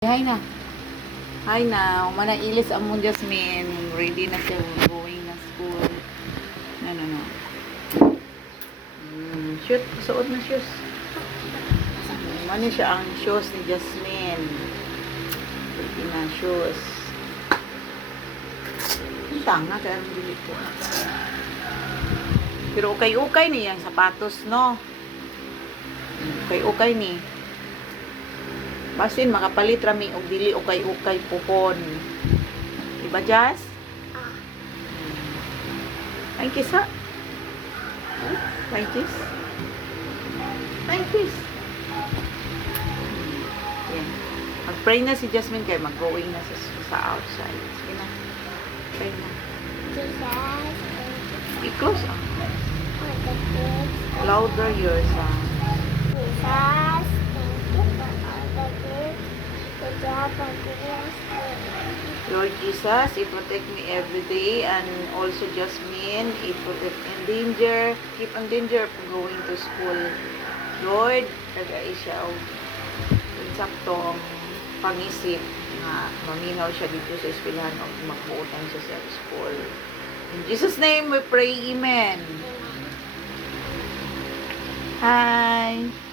Hi na. Hi na. Umana ilis among Jasmine. Ready na siya going na school. No. Shoot. Suot na shoes. Umana siya ang shoes ni Jasmine. Ready na shoes. Tanga kaya ang dili ko. Pero ukay-ukay ni yung sapatos, no? Ukay-ukay ni. Basin makapalit rami og dili ukay-ukay puhon. Diba, Jazz? Ay kisa. Ay kiss. Ay kiss. Yan. Mag-pray na si Jasmine kay mag-going na sa outside. Sige na. Pray na. I-close ang. Louder your sound. Lord Jesus, you protect me every day, and also Jasmine, if in danger, keep in danger from going to school. Lord, tagay siya o saktong pangisip na maminaw siya dito sa eskwelahan o magbuutan siya sa school. In Jesus' name we pray, Amen. Hi!